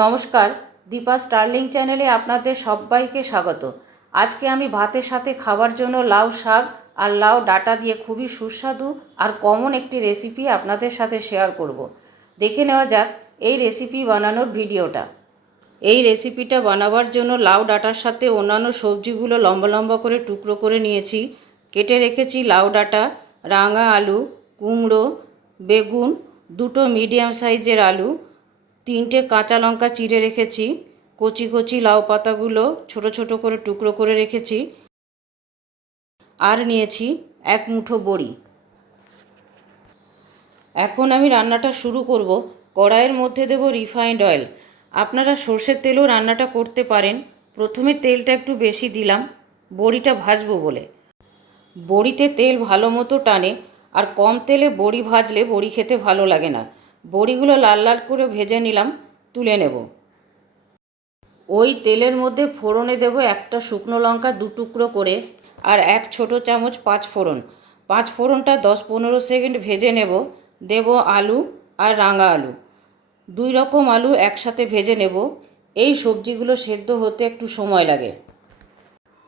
নমস্কার, দীপা স্টার্লিং চ্যানেলে আপনাদের সবাইকে স্বাগত। আজকে আমি ভাতের সাথে খাবার জন্য লাউ শাক আর লাউ ডাটা দিয়ে খুবই সুস্বাদু আর কমন একটি রেসিপি আপনাদের সাথে শেয়ার করব। দেখে নেওয়া যাক এই রেসিপি বানানোর ভিডিওটা। এই রেসিপিটা বানাবার জন্য লাউ ডাটার সাথে অন্যান্য সবজিগুলো লম্বা লম্বা করে টুকরো করে নিয়েছি। কেটে রেখেছি লাউ ডাটা, রাঙা আলু, কুমড়ো, বেগুন, দুটো মিডিয়াম সাইজের আলু তিনটে কাঁচা লঙ্কা চিড়ে রেখেছি, কচি কচি লাউ পাতাগুলো ছোট ছোট করে টুকরো করে রেখেছি, আর নিয়েছি এক মুঠো বড়ি। এখন আমি রান্নাটা শুরু করব। কড়াইয়ের মধ্যে দেব রিফাইন্ড অয়েল। আপনারা সর্ষের তেলও রান্নাটা করতে পারেন। প্রথমে তেলটা একটু বেশি দিলাম, বড়িটা ভাজবো বলে। বড়িতে তেল ভালো মতো টানে, আর কম তেলে বড়ি ভাজলে বড়ি খেতে ভালো লাগে না। বড়িগুলো লাল লাল করে ভেজে নিলাম, তুলে নেব। ওই তেলের মধ্যে ফোড়নে দেব একটা শুকনো লঙ্কা দু টুকরো করে আর এক ছোট চামচ পাঁচ ফোড়ন। পাঁচ ফোড়নটা দশ পনেরো সেকেন্ড ভেজে নেব। দেব আলু আর রাঙা আলু। দুই রকম আলু একসাথে ভেজে নেব। এই সবজিগুলো সেদ্ধ হতে একটু সময় লাগে।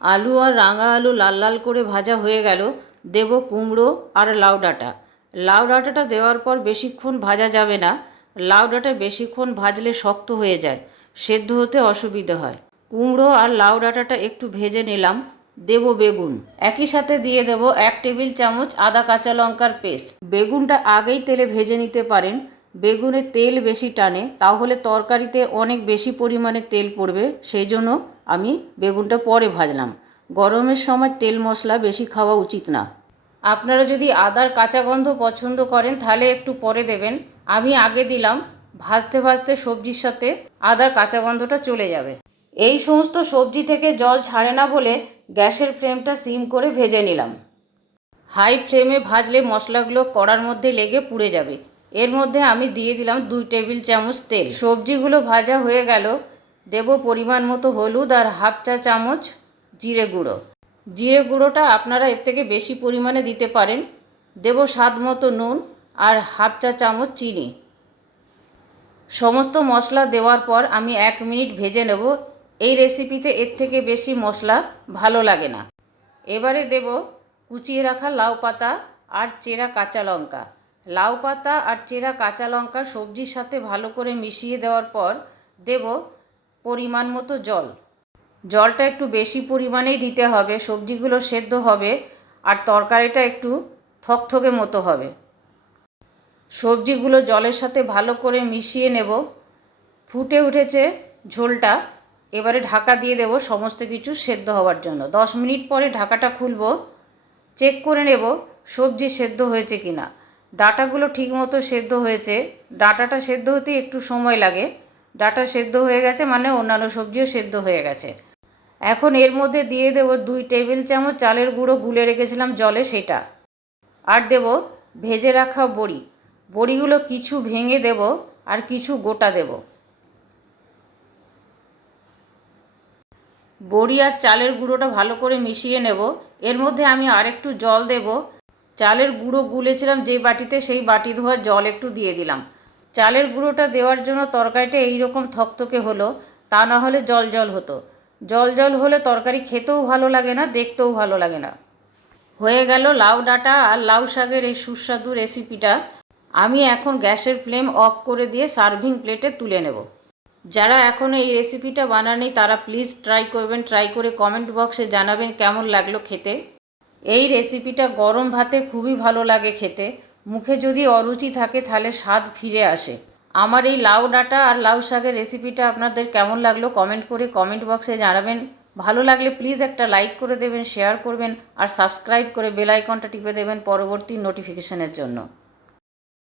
আলু আর রাঙা আলু লাল লাল করে ভাজা হয়ে গেল। দেব কুমড়ো আর লাউ ডাঁটা। লাউ ডাঁটাটা দেওয়ার পর বেশিক্ষণ ভাজা যাবে না। লাউ ডাঁটা বেশিক্ষণ ভাজলে শক্ত হয়ে যায়, সেদ্ধ হতে অসুবিধা হয়। কুমড়ো আর লাউ ডাঁটাটা একটু ভেজে নিলাম। দেব বেগুন। একই সাথে দিয়ে দেব এক টেবিল চামচ আদা কাঁচা লঙ্কার পেস্ট। বেগুনটা আগেই তেলে ভেজে নিতে পারেন। বেগুনে তেল বেশি টানে, তাহলে তরকারিতে অনেক বেশি পরিমাণে তেল পড়বে। সেই জন্য আমি বেগুনটা পরে ভাজলাম। গরমের সময় তেল মশলা বেশি খাওয়া উচিত না। আপনারা যদি আদার কাঁচা গন্ধ পছন্দ করেন, তাহলে একটু পরে দেবেন। আমি আগে দিলাম, ভাজতে ভাজতে সবজির সাথে আদার কাঁচা গন্ধটা চলে যাবে। এই সমস্ত সবজি থেকে জল ছাড়ে না বলে গ্যাসের ফ্লেমটা সিম করে ভেজে নিলাম। হাই ফ্লেমে ভাজলে মশলাগুলো কড়ার মধ্যে লেগে পুড়ে যাবে। এর মধ্যে আমি দিয়ে দিলাম দুই টেবিল চামচ তেল। সবজিগুলো ভাজা হয়ে গেল। দেব পরিমাণ মতো হলুদ আর হাফ চা চামচ জিরে গুঁড়ো। জিরে গুঁড়োটা আপনারা এর থেকে বেশি পরিমাণে দিতে পারেন। দেব স্বাদ মতো নুন আর হাফ চা চামচ চিনি। সমস্ত মশলা দেওয়ার পর আমি এক মিনিট ভেজে নেব। এই রেসিপিতে এর থেকে বেশি মশলা ভালো লাগে না। এবারে দেব কুচিয়ে রাখা লাউ পাতা আর চেরা কাঁচা লঙ্কা। লাউ পাতা আর চেরা কাঁচা লঙ্কা সবজির সাথে ভালো করে মিশিয়ে দেওয়ার পর দেব পরিমাণ মতো জল। জলটা একটু বেশি পরিমাণেই দিতে হবে, সবজিগুলো সেদ্ধ হবে আর তরকারিটা একটু থকথকে মতো হবে। সবজিগুলো জলের সাথে ভালো করে মিশিয়ে নেব। ফুটে উঠেছে ঝোলটা, এবারে ঢাকা দিয়ে দেব সমস্ত কিছু সেদ্ধ হওয়ার জন্য। দশ মিনিট পরে ঢাকাটা খুলব, চেক করে নেব সবজি সেদ্ধ হয়েছে কি না। ডাটাগুলো ঠিকমতো সেদ্ধ হয়েছে। ডাটাটা সেদ্ধ হতে একটু সময় লাগে। ডাটা সেদ্ধ হয়ে গেছে মানে অন্যান্য সবজিও সেদ্ধ হয়ে গেছে। এখন এর মধ্যে দিয়ে দেব দুই টেবিল চামচ চালের গুঁড়ো, গুলে রেখেছিলাম জলে সেটা। আর দেব ভেজে রাখা বড়ি। বড়িগুলো কিছু ভেঙে দেব আর কিছু গোটা দেব। বড়ি আর চালের গুঁড়োটা ভালো করে মিশিয়ে নেব। এর মধ্যে আমি আরেকটু জল দেব। চালের গুঁড়ো গুলেছিলাম যে বাটিতে, সেই বাটি ধোয়া জল একটু দিয়ে দিলাম। চালের গুঁড়োটা দেওয়ার জন্য তরকারিটা এইরকম থকথকে হলো, তা না হলে জল জল হতো। জল জল হলে তরকারি খেতেও ভালো লাগে না, দেখতেও ভালো লাগে না। হয়ে গেল লাউ ডাঁটা আর লাউ শাকের এই সুস্বাদু রেসিপিটা। আমি এখন গ্যাসের ফ্লেম অফ করে দিয়ে সার্ভিং প্লেটে তুলে নেব। যারা এখনও এই রেসিপিটা বানানি তারা প্লিজ ট্রাই করবেন, ট্রাই করে কমেন্ট বক্সে জানাবেন কেমন লাগল খেতে। এই রেসিপিটা গরম ভাতে খুবই ভালো লাগে খেতে। মুখে যদি অরুচি থাকে, তাহলে স্বাদ ফিরে আসে। আমার এই লাউ ডাটা আর লাউ শাকের রেসিপিটা আপনাদের কেমন লাগল কমেন্ট করে কমেন্ট বক্সে জানাবেন। ভালো লাগলে প্লিজ একটা লাইক করে দেবেন শেয়ার করবেন, আর সাবস্ক্রাইব করে বেল আইকনটা টিপে দেবেন পরবর্তী নোটিফিকেশনের জন্য।